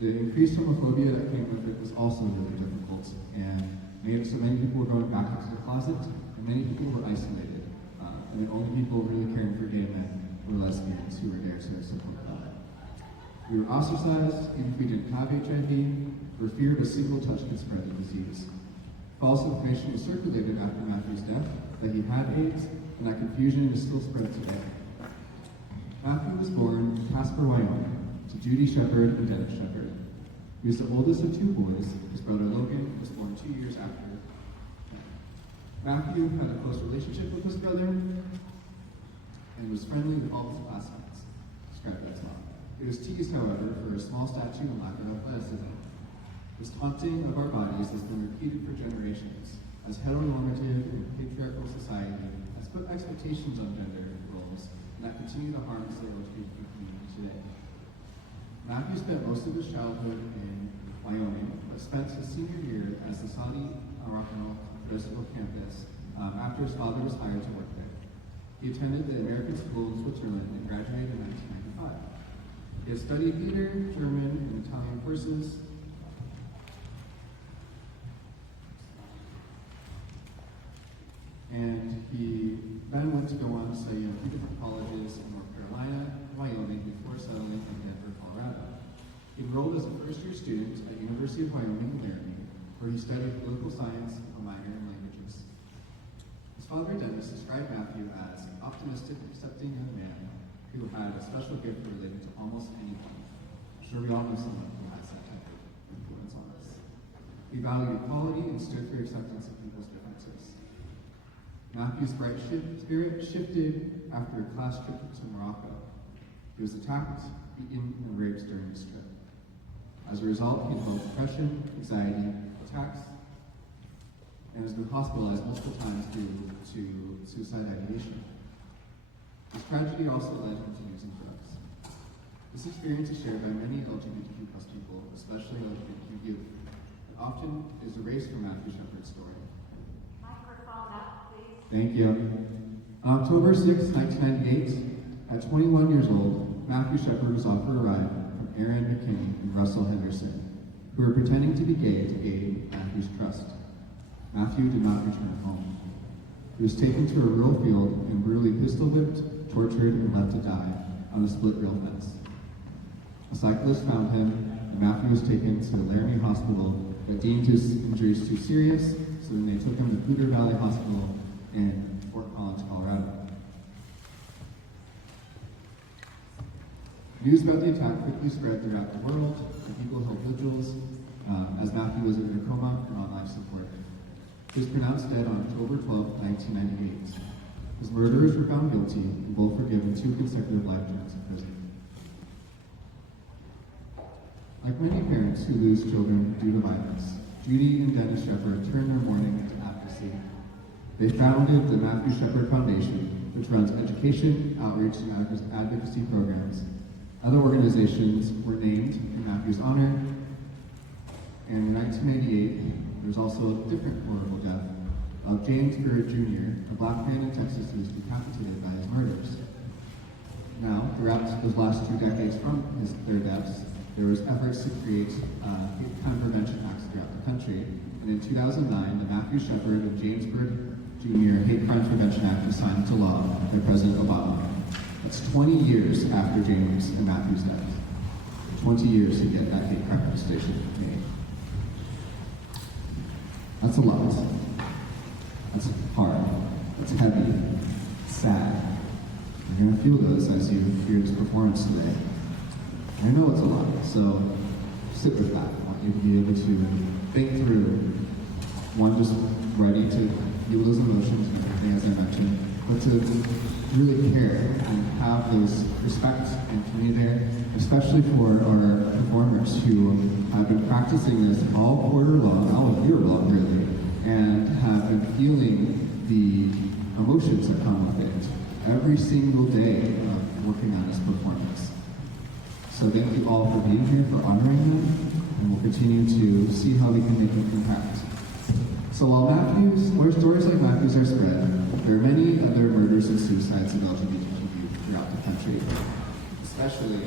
The increased homophobia that came with it was also really difficult, and so many people were going back into the closet, and many people were isolated. And the only people really caring for gay men were lesbians who were there to support them. We were ostracized, even if we didn't have HIV, for fear a single touch could spread the disease. False information was circulated after Matthew's death that he had AIDS, and that confusion is still spread today. Matthew was born in Kasper, Wyoming, to Judy Sheppard and Dennis Sheppard. He was the oldest of two boys. His brother Logan was born 2 years after. Matthew had a close relationship with his brother and was friendly with all his classmates, described as well. It was teased, however, for a small statue and lack of athleticism. This taunting of our bodies has been repeated for generations, as heteronormative and patriarchal society has put expectations on gender roles, and that continue to harm the LGBT community today. Matthew spent most of his childhood in Wyoming, but spent his senior year as the Saudi Moroccan Protestor campus after his father was hired to work there. He attended the American School in Switzerland and graduated in 1995. He has studied theater, German, and Italian courses. And he then went to go on to study at 2 different colleges in North Carolina and Wyoming before settling in Denver, Colorado. He enrolled as a first-year student at University of Wyoming in Laramie, where he studied political science, a minor in languages. His father, Dennis, described Matthew as an optimistic, accepting young man who had a special gift related to almost anyone. I'm sure we all know someone who has that type of influence on us. He valued equality and stood for acceptance of people's differences. Matthew's bright spirit shifted after a class trip to Morocco. He was attacked, beaten, and raped during this trip. As a result, he developed depression, anxiety, attacks, and has been hospitalized multiple times due to suicide ideation. This tragedy also led him to using drugs. This experience is shared by many LGBTQ+ people, especially LGBTQ youth. It often is erased from Matthew Shepard's story. Microphone up, please. Thank you. On October 6, 1998, at 21 years old, Matthew Shepard was offered a ride from Aaron McKinney and Russell Henderson, who were pretending to be gay to gain Matthew's trust. Matthew did not return home. He was taken to a rural field and brutally pistol-whipped, tortured, and left to die on a split-rail fence. A cyclist found him, and Matthew was taken to the Laramie Hospital, but deemed his injuries too serious, so then they took him to Poudre Valley Hospital in Fort Collins, Colorado. News about the attack quickly spread throughout the world, and people held vigils as Matthew was in a coma and on life support. He was pronounced dead on October 12, 1998. His murderers were found guilty and both were given 2 consecutive life terms in prison. Like many parents who lose children due to violence, Judy and Dennis Sheppard turned their mourning into advocacy. They founded the Matthew Shepard Foundation, which runs education, outreach, and advocacy programs. Other organizations were named in Matthew's honor, and in 1988, there was also a different horrible death of James Byrd Jr., a black man in Texas who was decapitated by his murderers. Now, throughout those last 2 decades from their deaths, there was efforts to create hate crime prevention acts throughout the country. And in 2009, the Matthew Shepard and James Byrd Jr. Hate Crime Prevention Act was signed into law by President Obama. That's 20 years after James and Matthew's death. 20 years to get that hate crime legislation made. That's a lot. That's hard. That's heavy. It's sad. You're going to feel those as you hear this performance today. I know it's a lot, so sit with that. I want you to be able to think through, one, just ready to feel those emotions and everything as I mentioned, but to really care and have those respect and community there, especially for our performers who have been practicing this all quarter long, all year long really, and have been feeling the emotions that come with it every single day of working on this performance. So thank you all for being here, for honoring them, and we'll continue to see how we can make an impact. So where stories like Matthew's are spread, there are many other murders and suicides of LGBTQ youth throughout the country, especially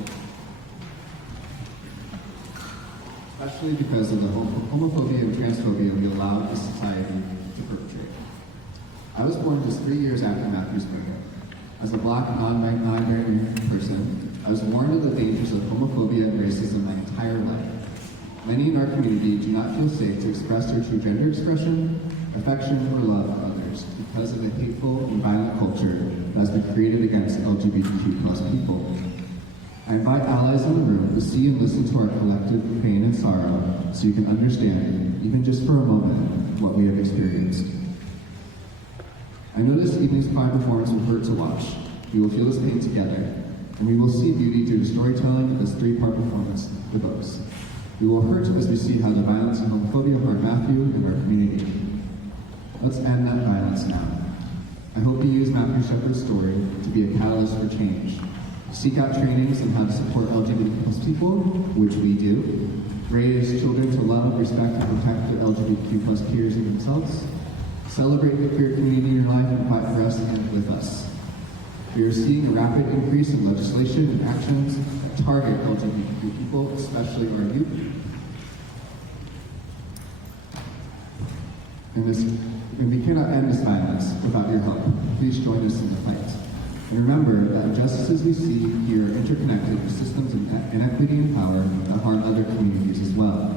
especially because of the homophobia and transphobia we allow the society to perpetrate. I was born just 3 years after Matthew's birth. As a black, non-binary person, I was warned of the dangers of homophobia and racism my entire life. Many in our community do not feel safe to express their true gender expression, affection, or love for others because of the hateful and violent culture that has been created against LGBTQ+ people. I invite allies in the room to see and listen to our collective pain and sorrow so you can understand, even just for a moment, what we have experienced. I know this evening's Pride performance will hurt to watch. We will feel this pain together, and we will see beauty through the storytelling that this 3-part performance evokes. We will hurt as we see how the violence and homophobia harm Matthew and our community. Let's end that violence now. I hope you use Matthew Shepard's story to be a catalyst for change. Seek out trainings on how to support LGBTQ+ people, which we do. Raise children to love, respect, and protect their LGBTQ+ peers and themselves. Celebrate the queer community in your life and fight for us and with us. We are seeing a rapid increase in legislation and actions that target LGBTQ people, especially our youth. And we cannot end this violence without your help. Please join us in the fight. And remember that injustices we see here are interconnected with systems of inequity and power that harm other communities as well.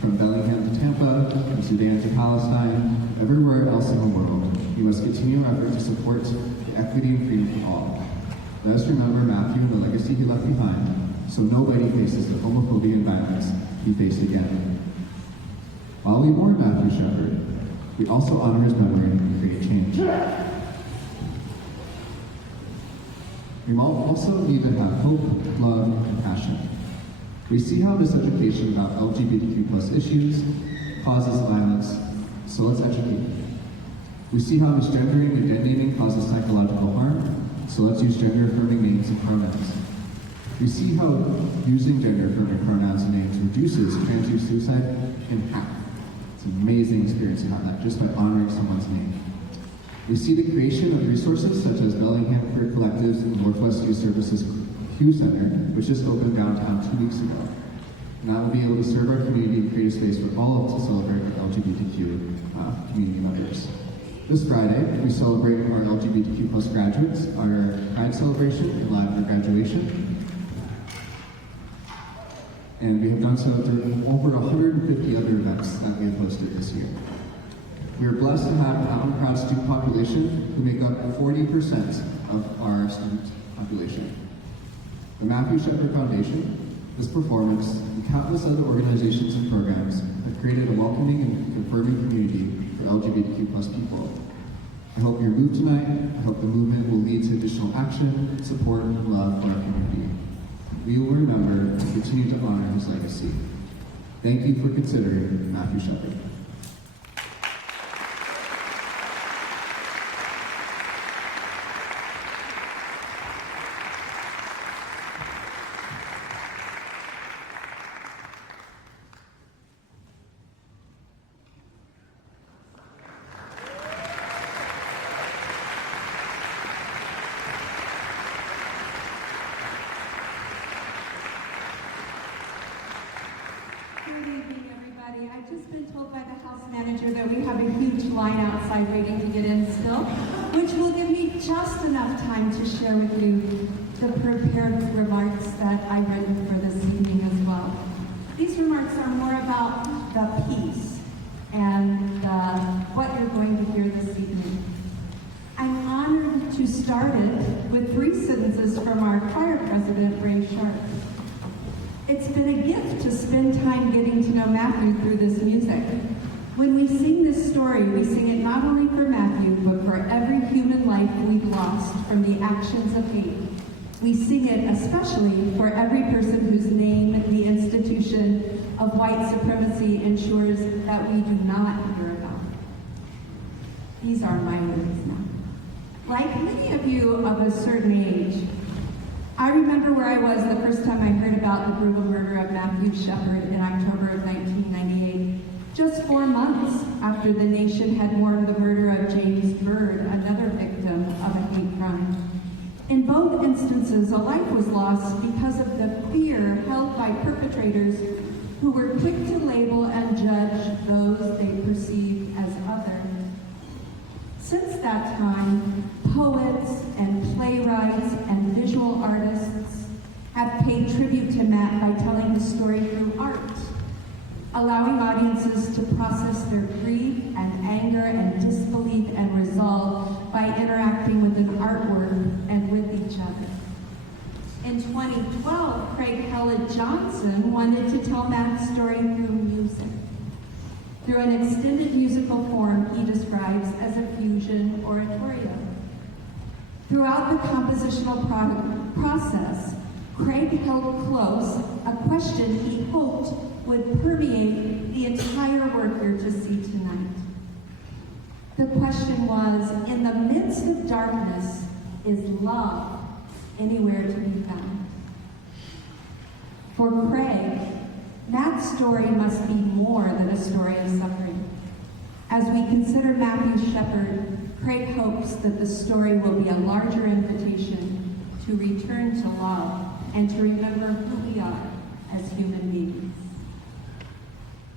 From Bellingham to Tampa, from Sudan to Palestine, everywhere else in the world, we must continue our effort to support the equity and freedom for all. Let us remember Matthew and the legacy he left behind, so nobody faces the homophobia and violence he faced again. While we mourn Matthew Shepard, we also honor his memory and create change. We also need to have hope, love, and compassion. We see how this education about LGBTQ+ issues causes violence, so let's educate. We see how misgendering and dead naming causes psychological harm, so let's use gender-affirming names and pronouns. We see how using gender-affirming pronouns and names reduces trans youth suicide in half. It's an amazing experience to have that just by honoring someone's name. We see the creation of resources such as Bellingham Queer Collectives and Northwest Youth Services Q Center, which just opened downtown 2 weeks ago. And that will be able to serve our community and create a space for all to celebrate our LGBTQ community members. This Friday, we celebrate our LGBTQ+ graduates, our Pride celebration and live for graduation. And we have done so through over 150 other events that we have hosted this year. We are blessed to have an out and proud student population who make up 40% of our student population. The Matthew Shepard Foundation, this performance, and countless other organizations and programs have created a welcoming and confirming community for LGBTQ+ people. I hope you're moved tonight. I hope the movement will lead to additional action, support, and love for our community. We will remember and continue to honor his legacy. Thank you for considering Matthew Shepard. I've just been told by the house manager that we have a huge line outside waiting to get in still, which will give me just enough time to share with you the prepared remarks that I've written for this evening as well. These remarks are more about the piece and what you're going to hear this evening. I'm honored to start it with 3 sentences from our choir president, Sharpe. It's been a gift to spend time getting to know Matthew through this music. When we sing this story, we sing it not only for Matthew, but for every human life we've lost from the actions of hate. We sing it especially for every person whose name the institution of white supremacy ensures that we do not hear about. These are my words now. Like many of you of a certain age, I remember where I was the first time I heard about the brutal murder of Matthew Shepard in October of 1998, just 4 months after the nation had mourned the murder of James Byrd, another victim of a hate crime. In both instances, a life was lost because of the fear held by perpetrators who were quick to label and judge those they perceived as other. Since that time, poets and playwrights and visual artists have paid tribute to Matt by telling the story through art, allowing audiences to process their grief and anger and disbelief and resolve by interacting with an artwork and with each other. In 2012, Craig Hallett Johnson wanted to tell Matt's story through music, through an extended musical form he describes as a fusion oratorio. Throughout the compositional process, Craig held close a question he hoped would permeate the entire work you're to see tonight. The question was, in the midst of darkness, is love anywhere to be found? For Craig, Matt's story must be more than a story of suffering. As we consider Matthew Shepard, Craig hopes that the story will be a larger invitation to return to love and to remember who we are as human beings.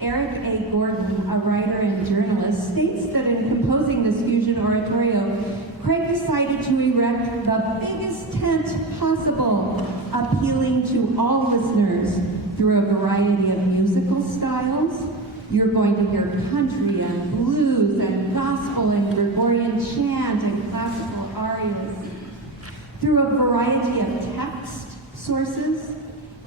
Eric A. Gordon, a writer and journalist, states that in composing this fusion oratorio, Craig decided to erect the biggest tent possible, appealing to all listeners through a variety of musical styles. You're going to hear country and blues and gospel and Gregorian chant and classical arias, through a variety of text sources,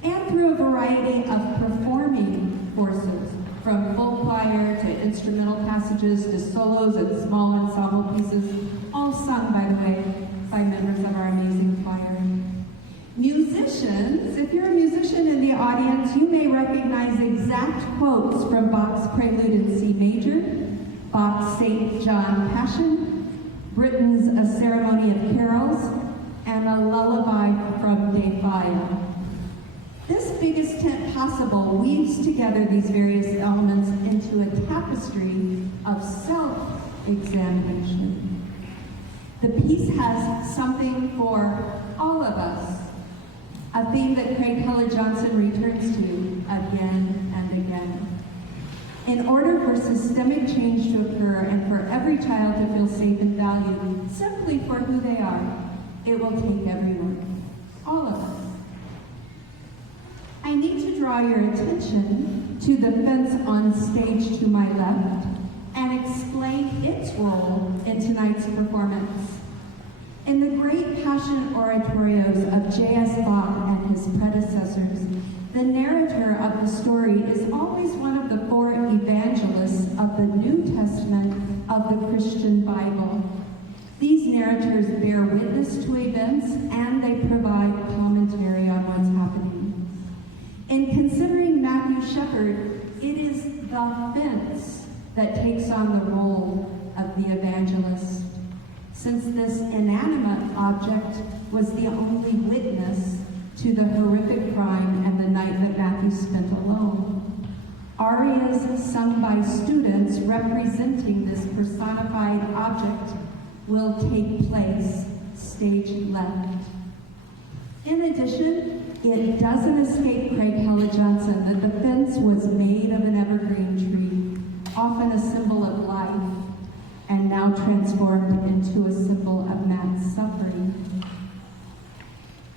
and through a variety of performing forces, from full choir to instrumental passages to solos and small ensemble pieces, all sung, by the way, by members of our amazing choir. Musicians, if you're a musician in the audience, you may recognize exact quotes from Bach's Prelude in C major, Bach's St. John Passion, Britten's A Ceremony of Carols, and a lullaby from De Falla. This biggest tent possible weaves together these various elements into a tapestry of self-examination. The piece has something for all of us, a theme that Craig Hallett Johnson returns to again and again. In order for systemic change to occur and for every child to feel safe and valued simply for who they are, it will take everyone, all of us. I need to draw your attention to the fence on stage to my left and explain its role in tonight's performance. In the great passion oratorios of J.S. Bach and his predecessors, the narrator of the story is always one of the four evangelists of the New Testament of the Christian Bible. These narrators bear witness to events and they provide commentary on what's happening. In considering Matthew Shepard, it is the fence that takes on the role of the evangelist, since this inanimate object was the only witness to the horrific crime and the night that Matthew spent alone. Arias sung by students representing this personified object will take place stage left. In addition, it doesn't escape Craig Hallett Johnson that the fence was made of an evergreen tree, often a symbol of life, and now transformed into a symbol of Matt's suffering.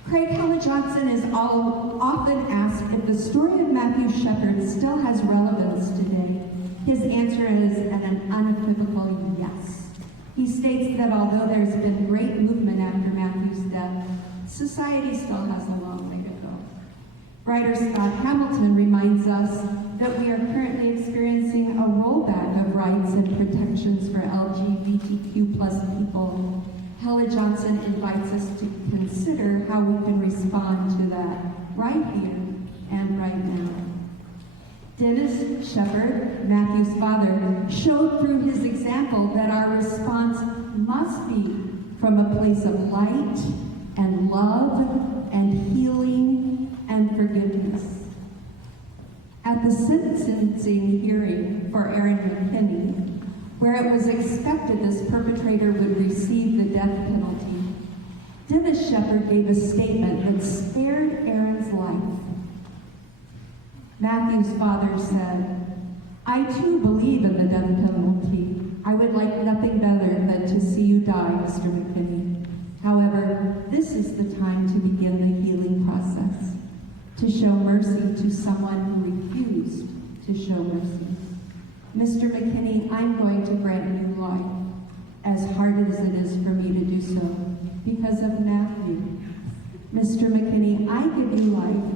Craig Hallett Johnson is often asked if the story of Matthew Shepard still has relevance today. His answer is an unequivocal yes. He states that although there's been great movement after Matthew's death, society still has a long way to go. Writer Scott Hamilton reminds us that we are currently experiencing a rollback of rights and protections for LGBTQ plus people. Hallett Johnson invites us to consider how we can respond to that right here and right now. Dennis Sheppard, Matthew's father, showed through his example that our response must be from a place of light and love and healing and forgiveness. At the sentencing hearing for Aaron McKinney, where it was expected this perpetrator would receive the death penalty, Dennis Sheppard gave a statement that spared Aaron's life. Matthew's father said, "I too believe in the death penalty. I would like nothing better than to see you die, Mr. McKinney. However, this is the time to begin the healing process, to show mercy to someone who refused to show mercy. Mr. McKinney, I'm going to grant you life, as hard as it is for me to do so, because of Matthew. Mr. McKinney, I give you life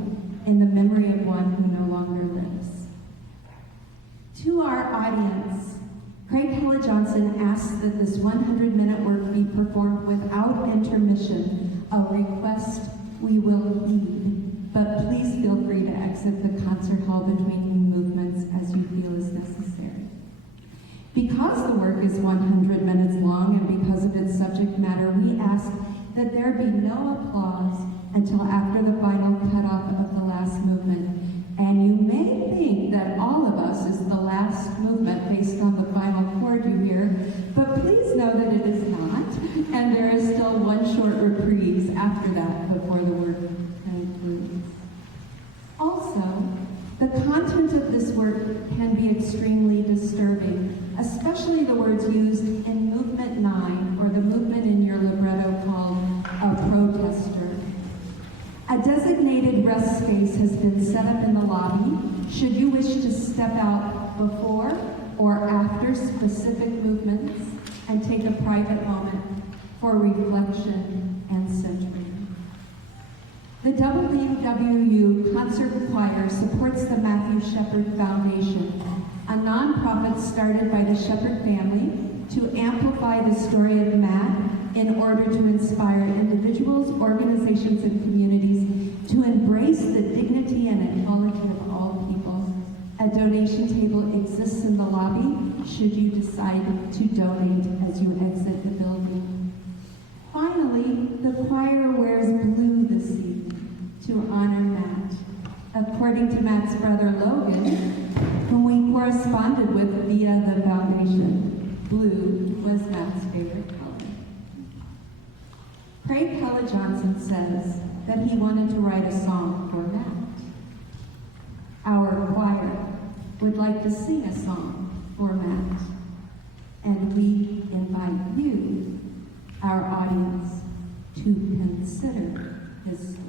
in the memory of one who no longer lives." To our audience, Craig Hella-Johnson asks that this 100-minute work be performed without intermission, a request we will heed, but please feel free to exit the concert hall between movements as you feel is necessary. Because the work is 100 minutes long and because of its subject matter, we ask that there be no applause until after the final cutoff of the last movement. And you may think that all of us is the last movement based on the final chord you hear, but please know that it is not, and there is still one short reprise after that before the work concludes. Also, the content of this work can be extremely disturbing, especially the words used in Movement 9, or the movement in your libretto called a protester. A designated rest space has been set up in the lobby should you wish to step out before or after specific movements and take a private moment for reflection and centering. The WWU Concert Choir supports the Matthew Shepard Foundation, a nonprofit started by the Sheppard family to amplify the story of Matt in order to inspire individuals, organizations, and communities to embrace the dignity and equality of all people. A donation table exists in the lobby should you decide to donate as you exit the building. Finally, the choir wears blue this evening to honor Matt. According to Matt's brother Logan, whom we corresponded with via the foundation, blue was Matt's favorite color. Craig Hella-Johnson says that he wanted to write a song for Matt. Our choir would like to sing a song for Matt, and we invite you, our audience, to consider his song.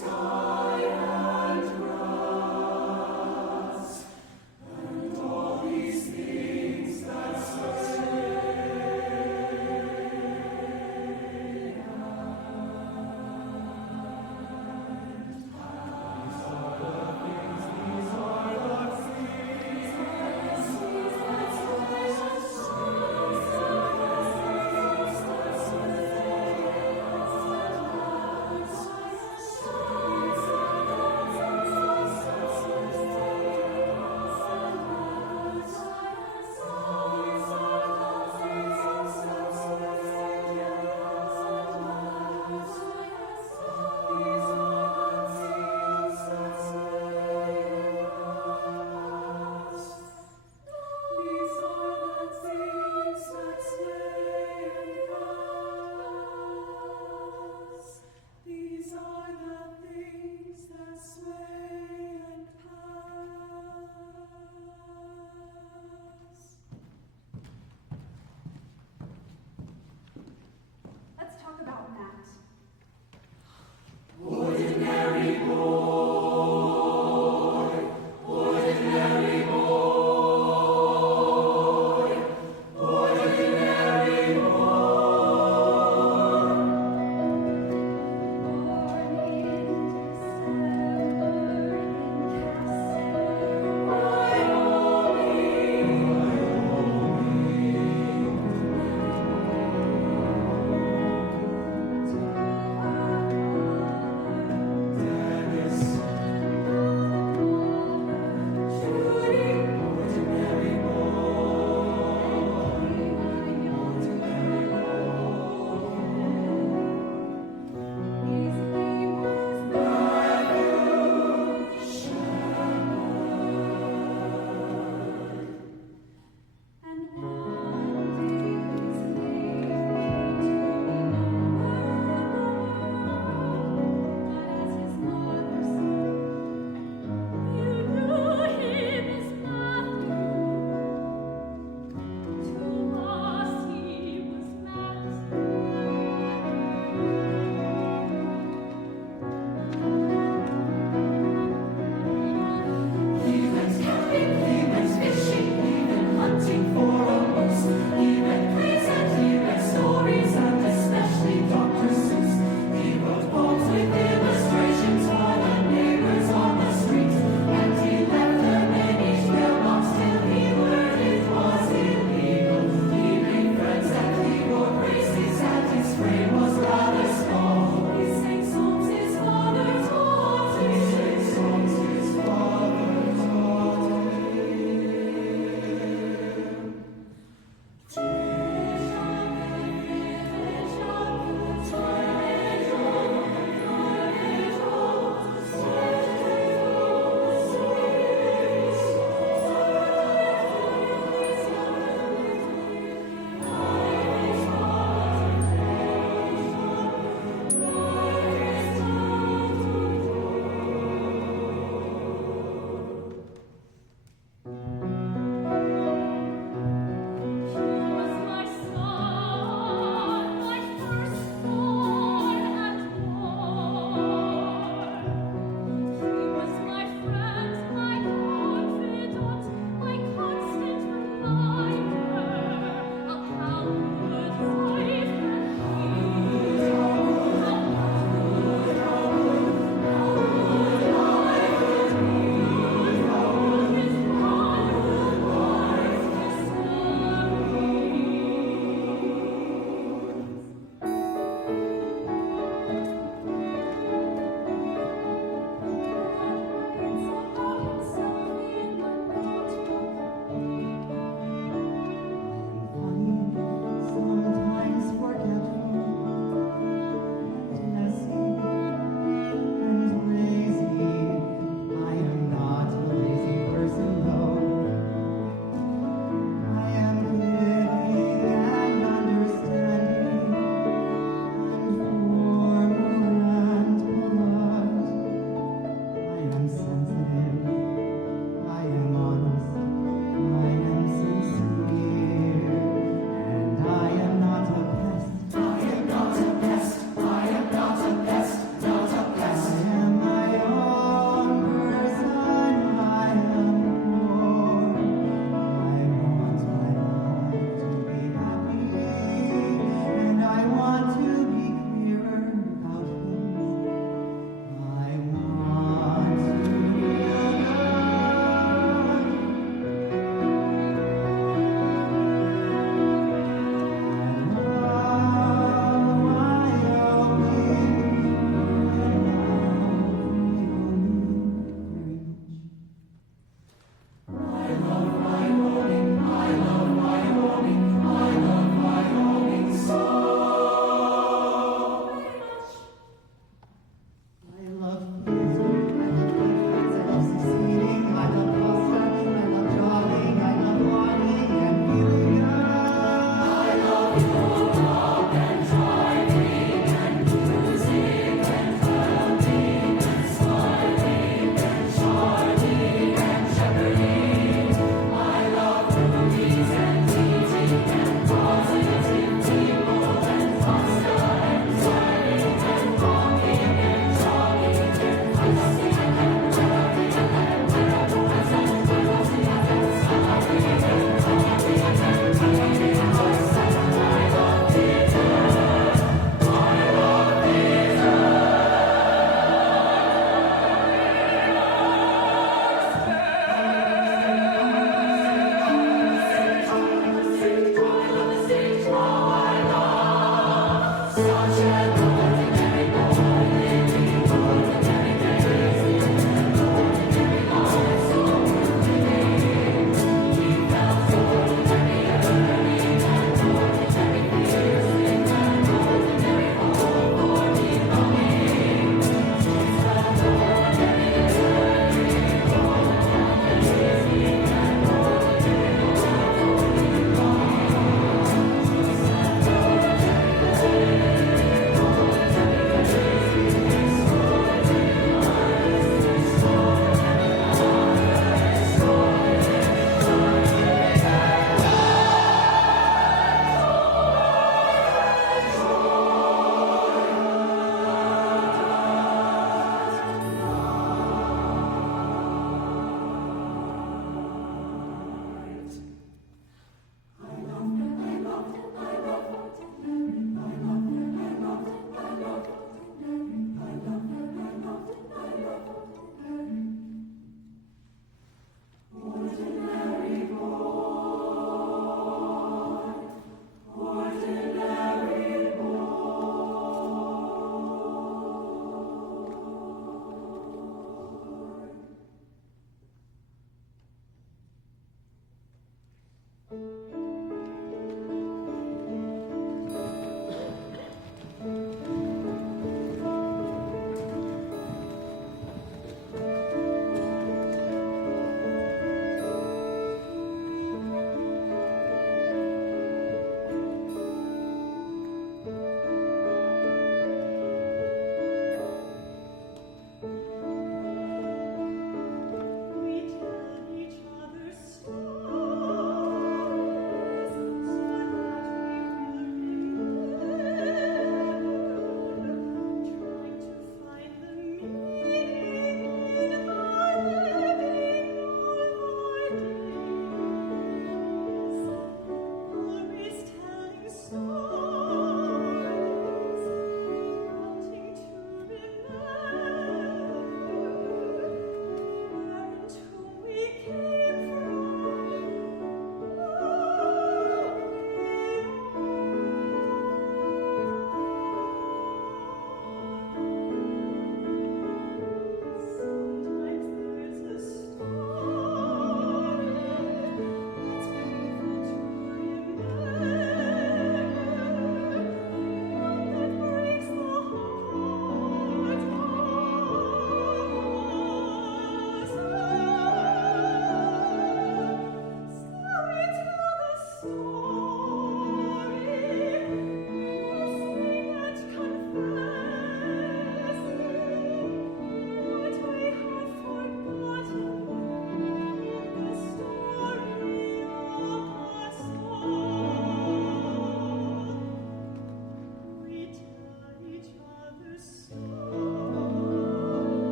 Sky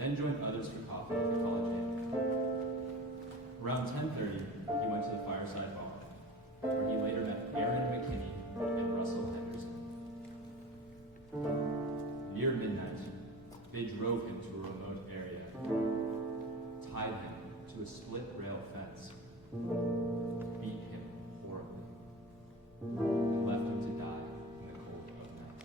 then joined others for coffee at the college inn. Around 10:30, he went to the Fireside Bar, where he later met Aaron McKinney and Russell Henderson. Near midnight, they drove him to a remote area, tied him to a split rail fence, beat him horribly, and left him to die in the cold of night.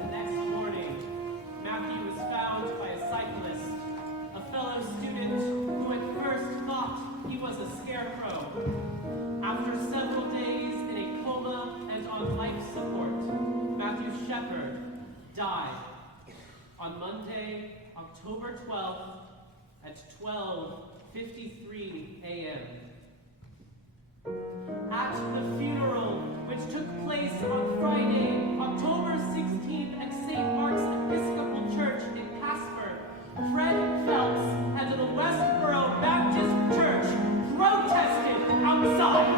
The next morning, Matthew was found by a cyclist, a fellow student who at first thought he was a scarecrow. After several days in a coma and on life support, Matthew Shepard died on Monday, October 12th at 12:53 a.m. At the funeral, which took place on Friday, October 16th at St. Mark's Episcopal Church in Kasper, Fred Phelps and the Westboro Baptist Church protested outside.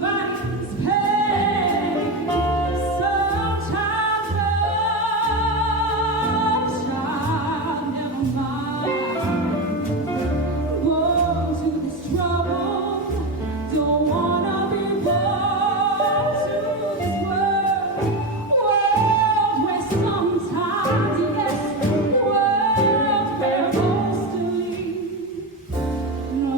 somebody's pain. Sometimes love, child, never mind. Born to this trouble, don't wanna be born to this world where sometimes, yes, world where mostly no.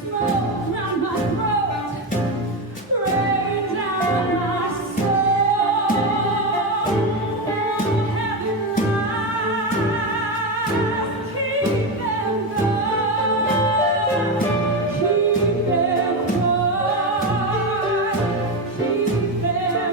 Smoke round my throat, rain down my soul. Heavy lies, keep them going, keep them warm, keep them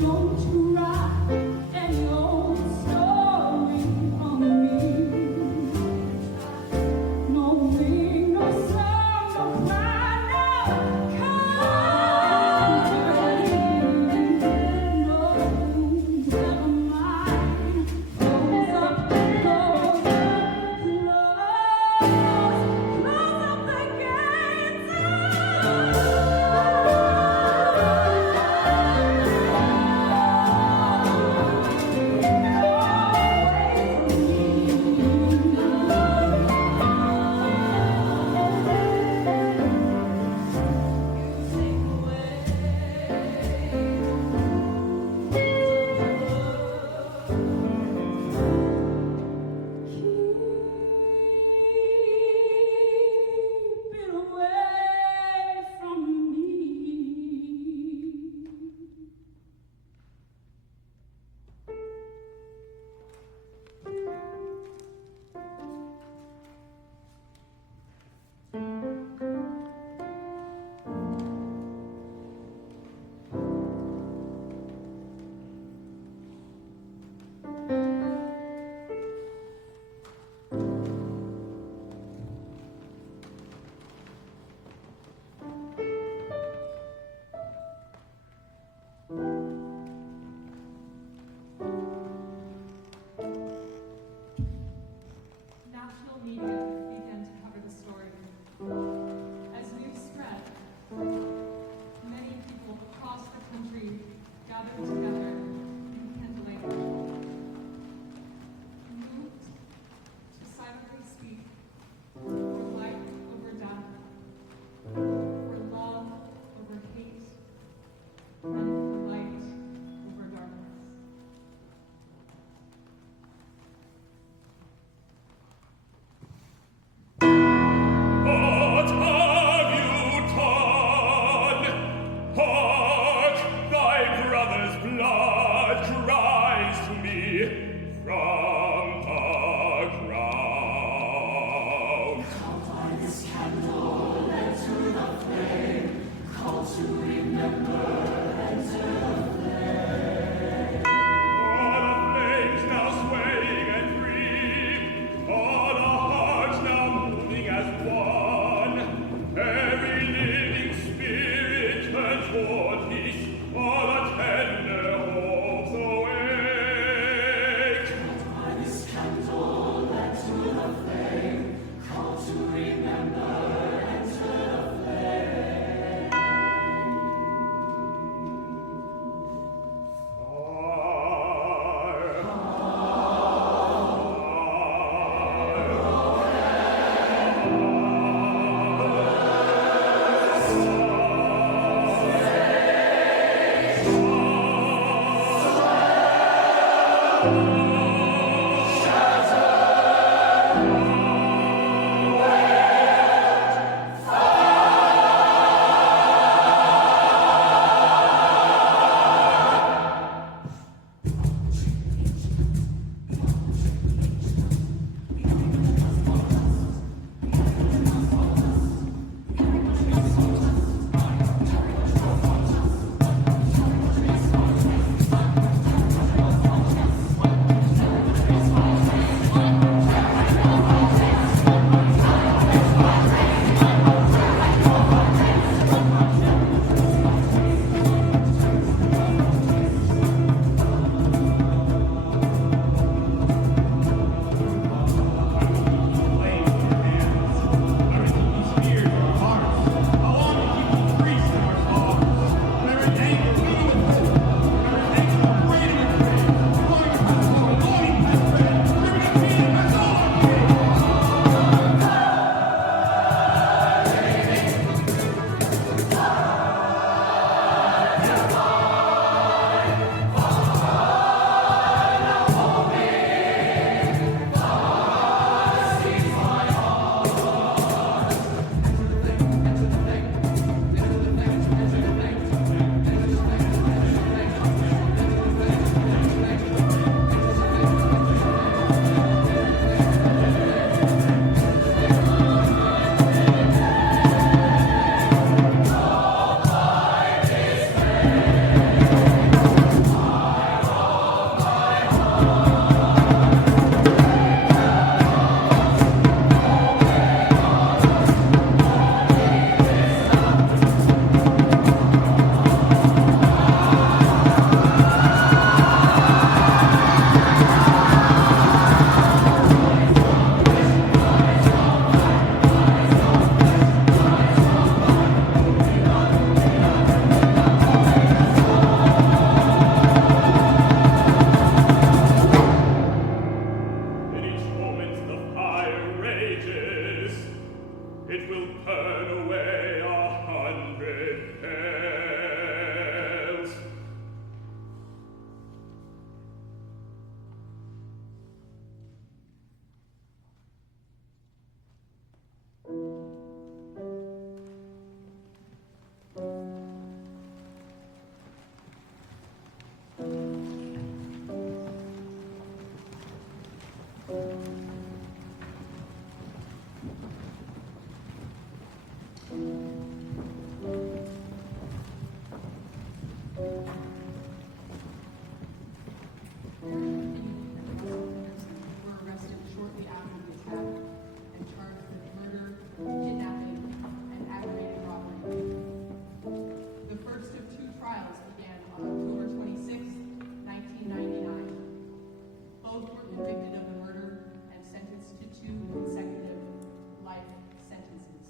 Don't you write any old story from me. No ring, no song, no cry, no comfort. No, never mind. Close up the gates. Keep it away from me. National media began to cover the story. As news spread, many people across the country gathered together and began to labor. Moved to silently speak for life over death, for love over hate, and for light over darkness. What have you done? Hark, thy brother's blood cries to me from the ground. Call by this candle, led to the flame, call to remember and to the flame. All the flames now swaying and free, all the hearts now moving as one. Every living spirit turns toward peace, all the tender hopes awake. By this candle, led to the flame, call to remember and to the flame. Were arrested shortly after the attack and charged with murder, kidnapping, and aggravated robbery. The first of two trials began on October 26, 1999. Both were convicted of the murder and sentenced to 2 consecutive life sentences.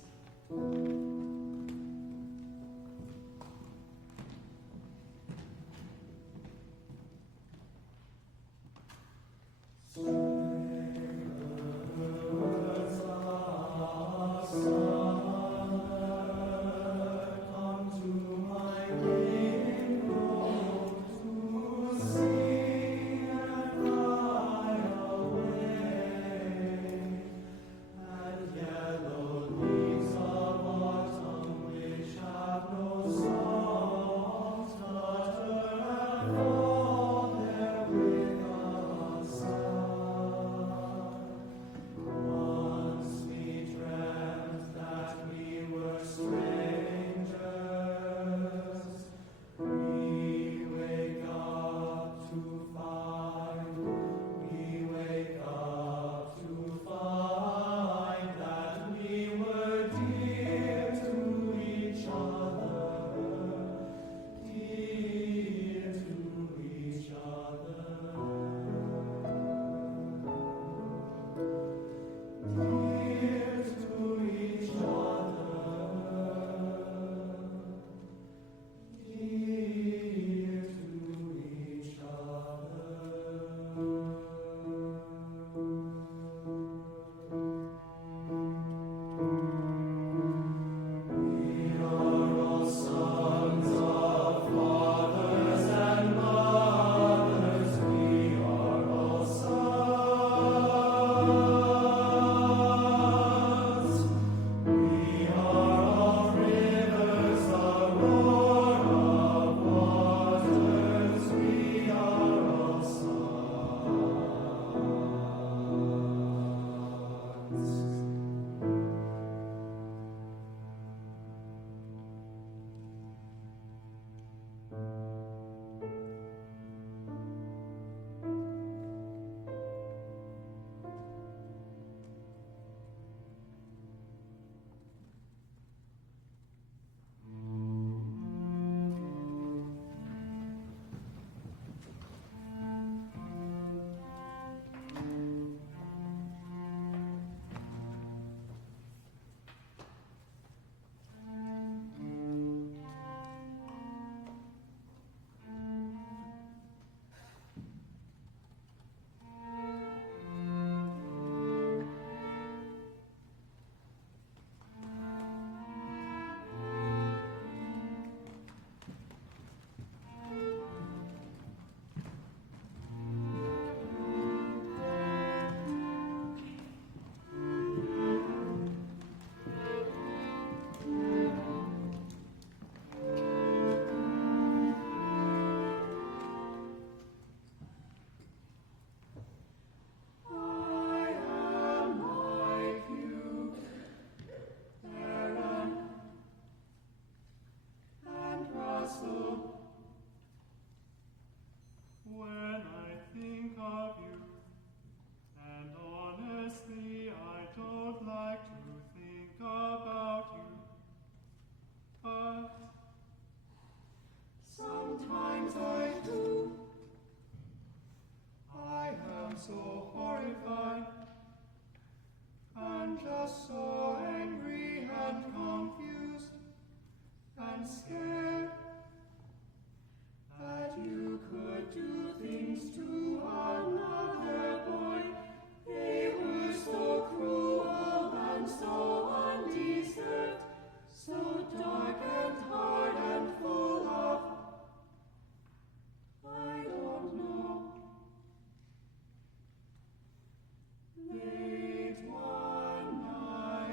Late one night.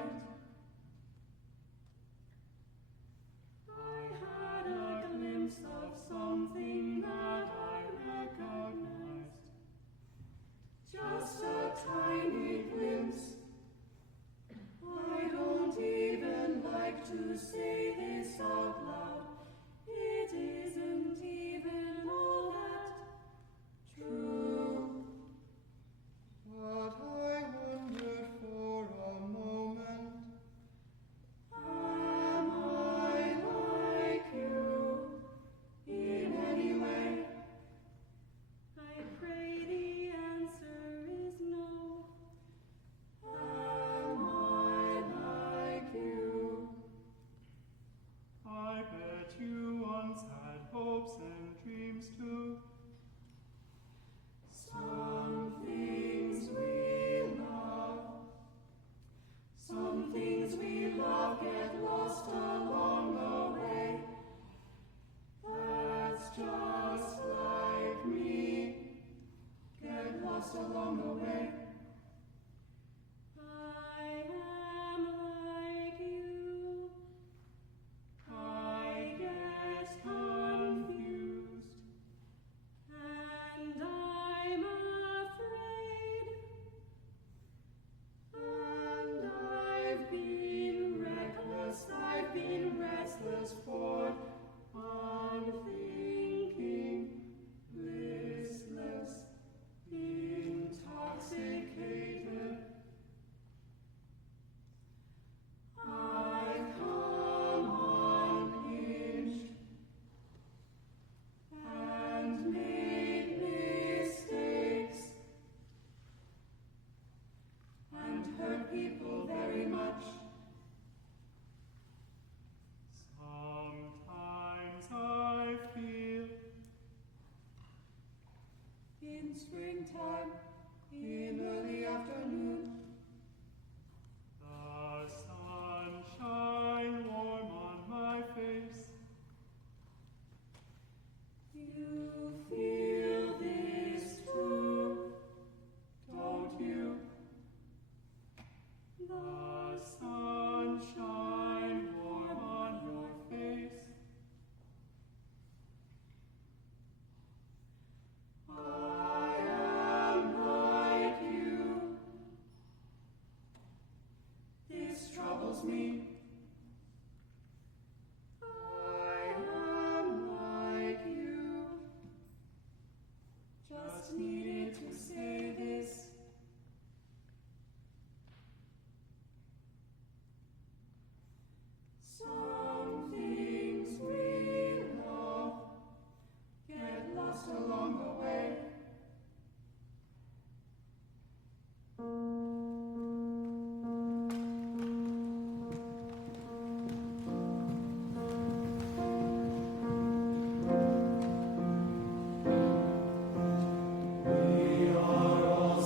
lost along the way. I am like you. I get confused, and I'm afraid, and I've been reckless, I've been restless for unthinking, listless, intoxicated. I've come unhinged and made mistakes and hurt people very much. Sometimes I feel In springtime, in early afternoon, the sunshine warm on my face. you feel this too, don't you? The sunshine warm on your face. I am like you. This troubles me. I am like you. Just needed to say this. Some things we love get lost along the way. We are all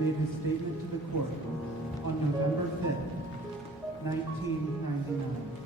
made his statement to the court on November 5th, 1999.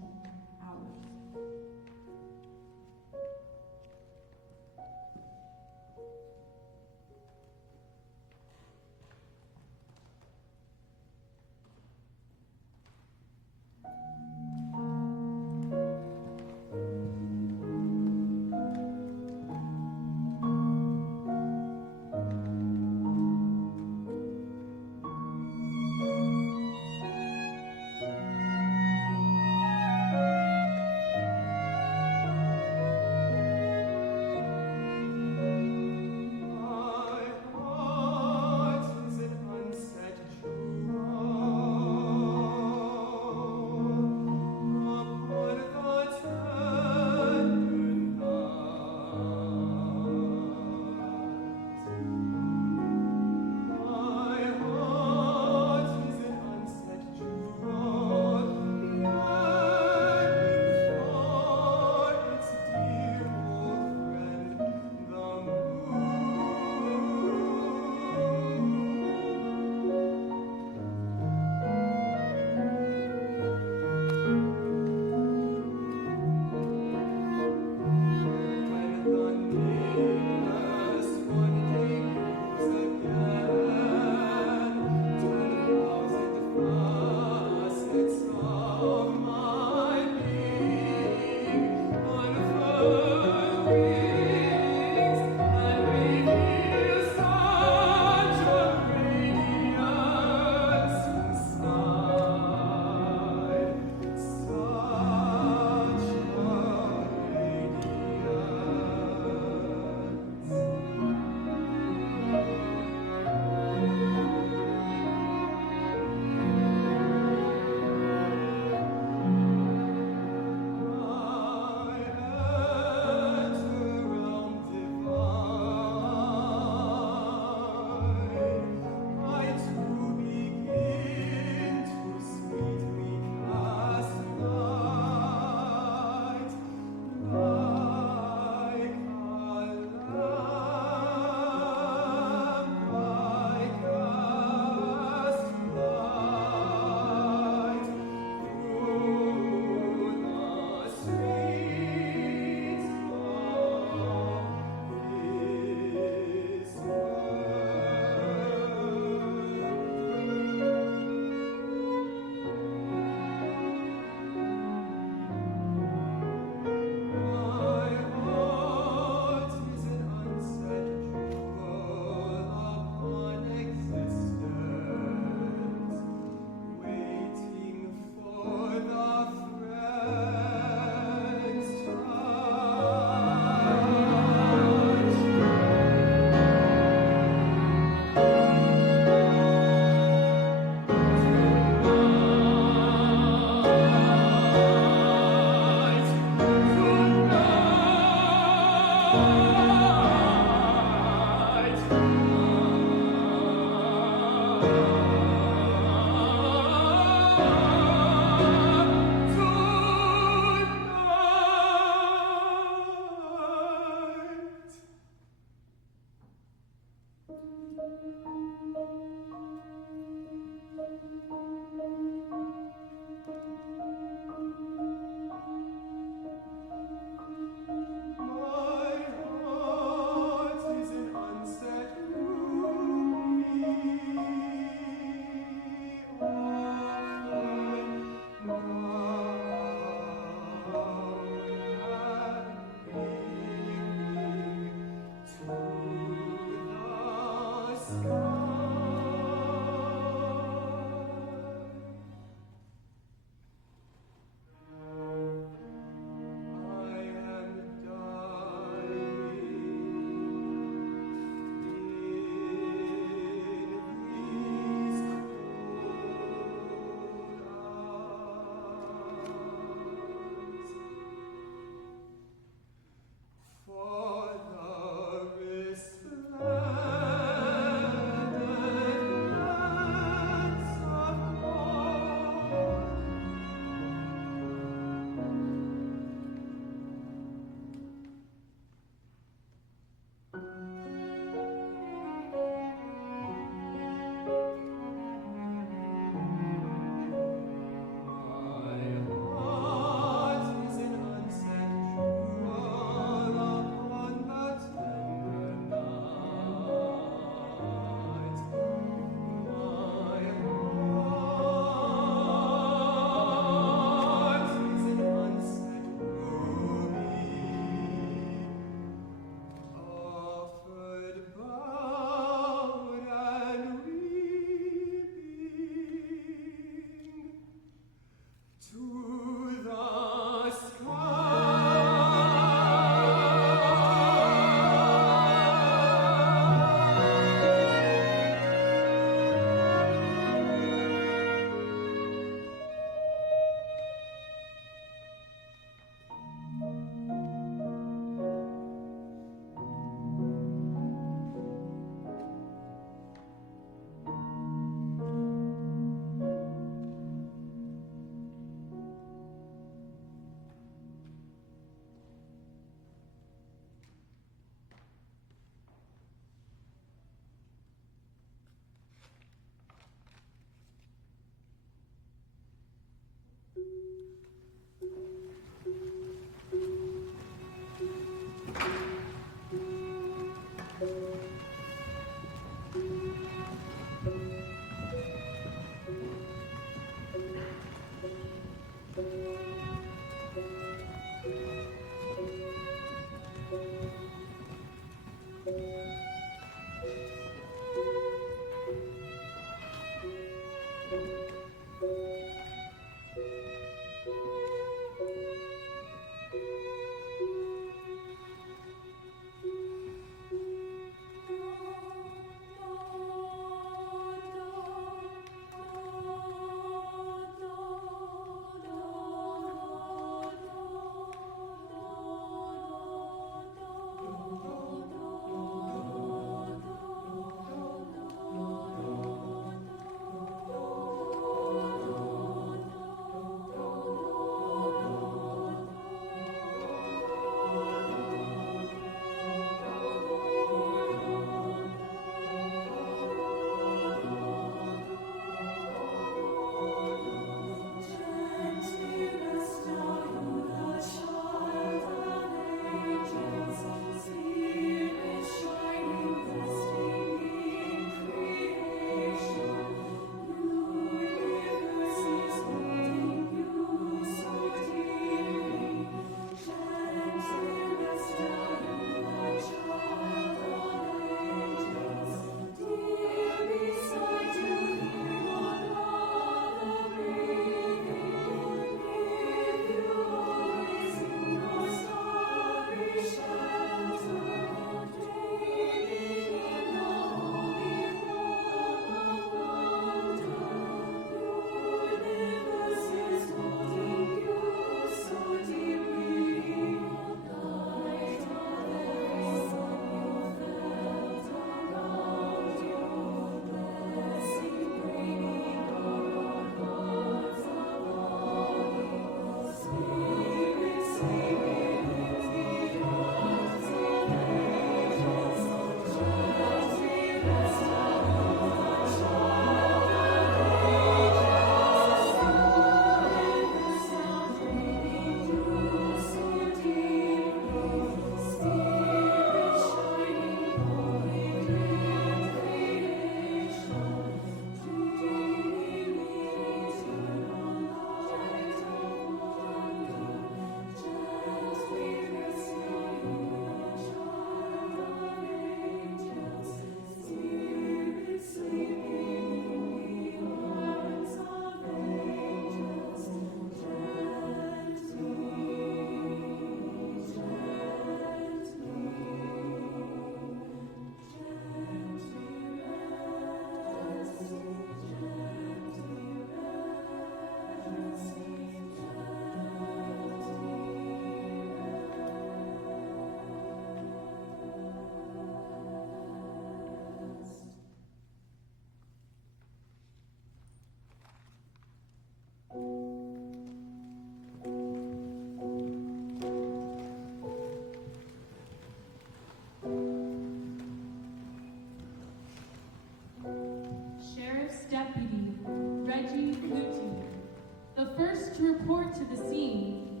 to report to the scene,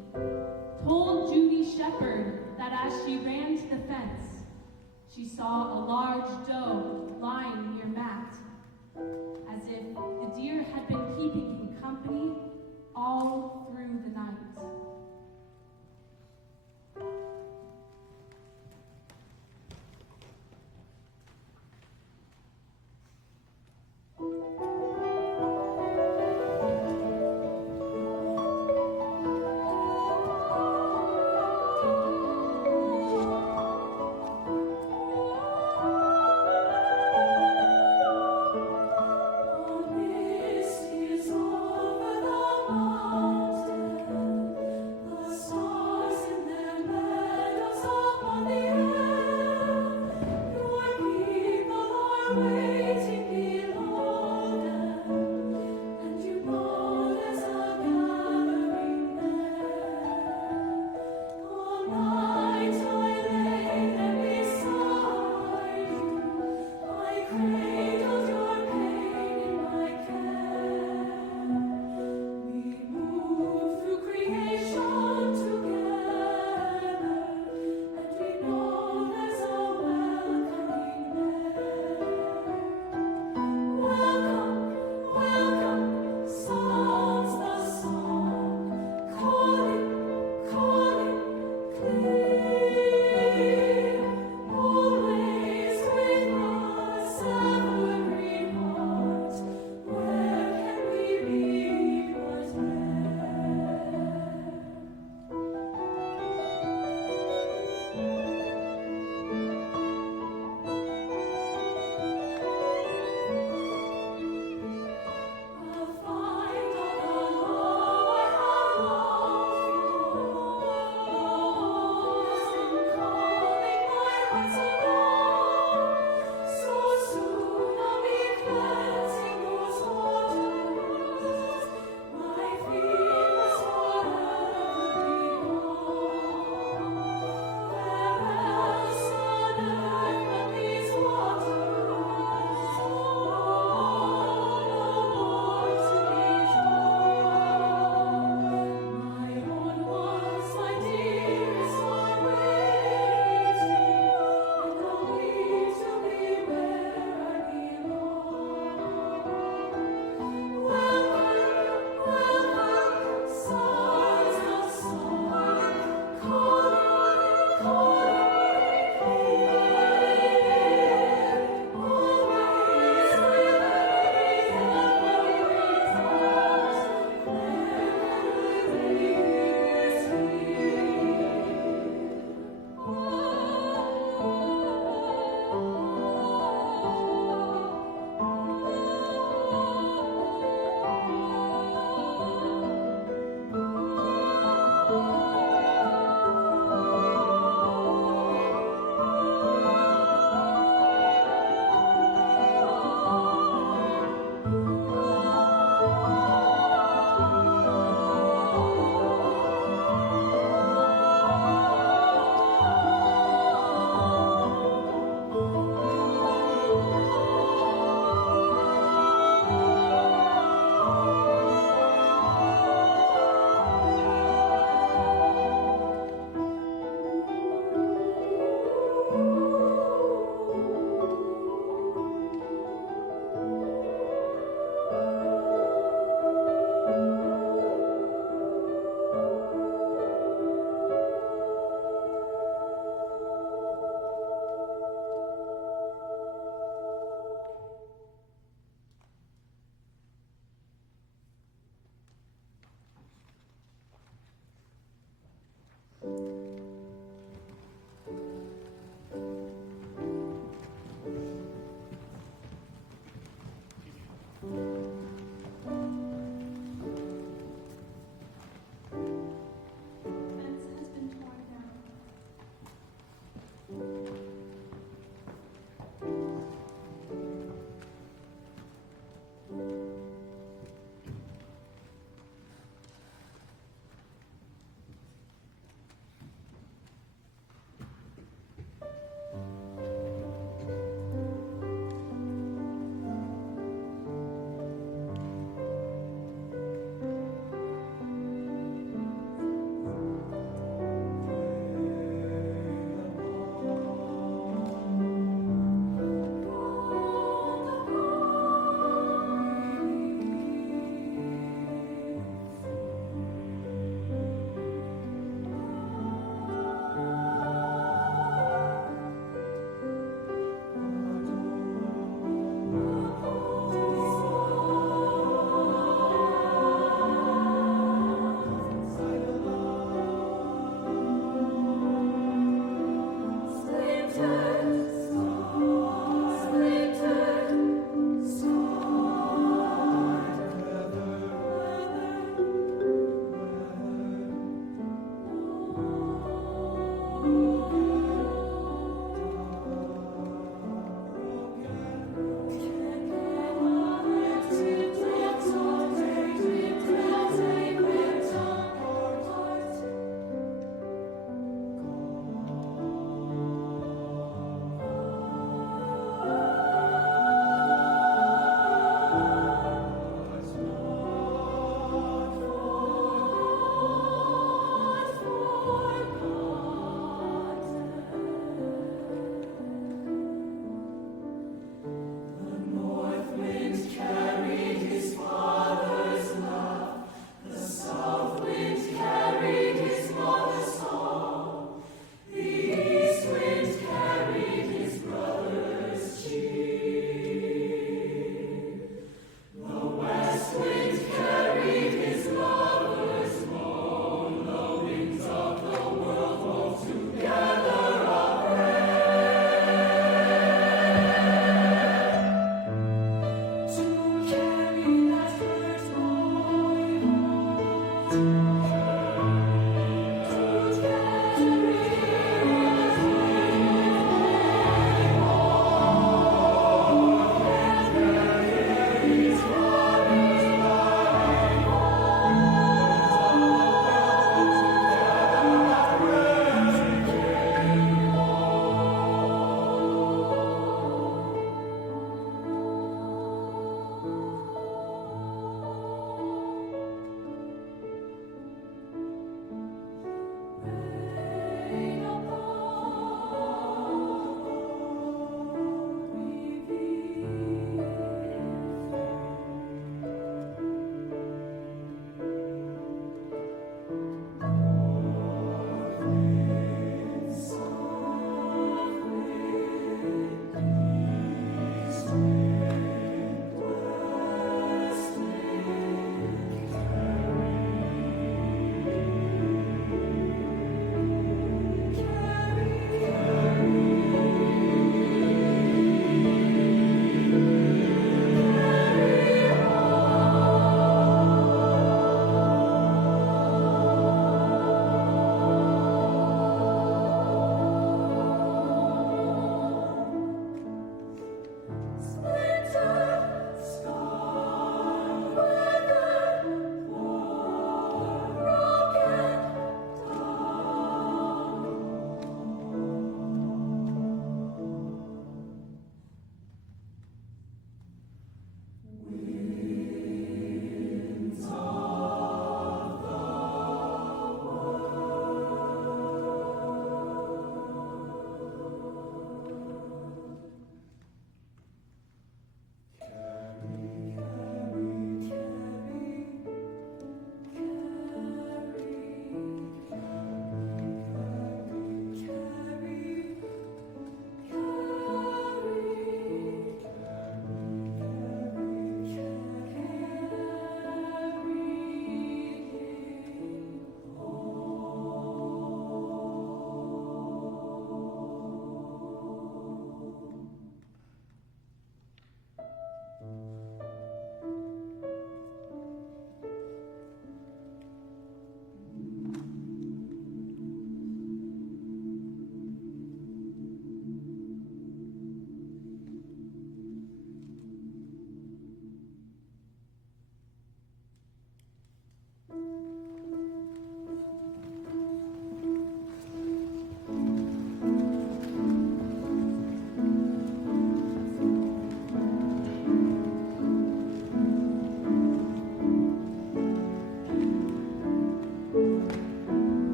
told Judy Sheppard that as she ran to the fence, she saw a large doe lying near Matt, as if the deer had been keeping him company all through the night. Mist is over the mountain.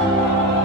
Lord.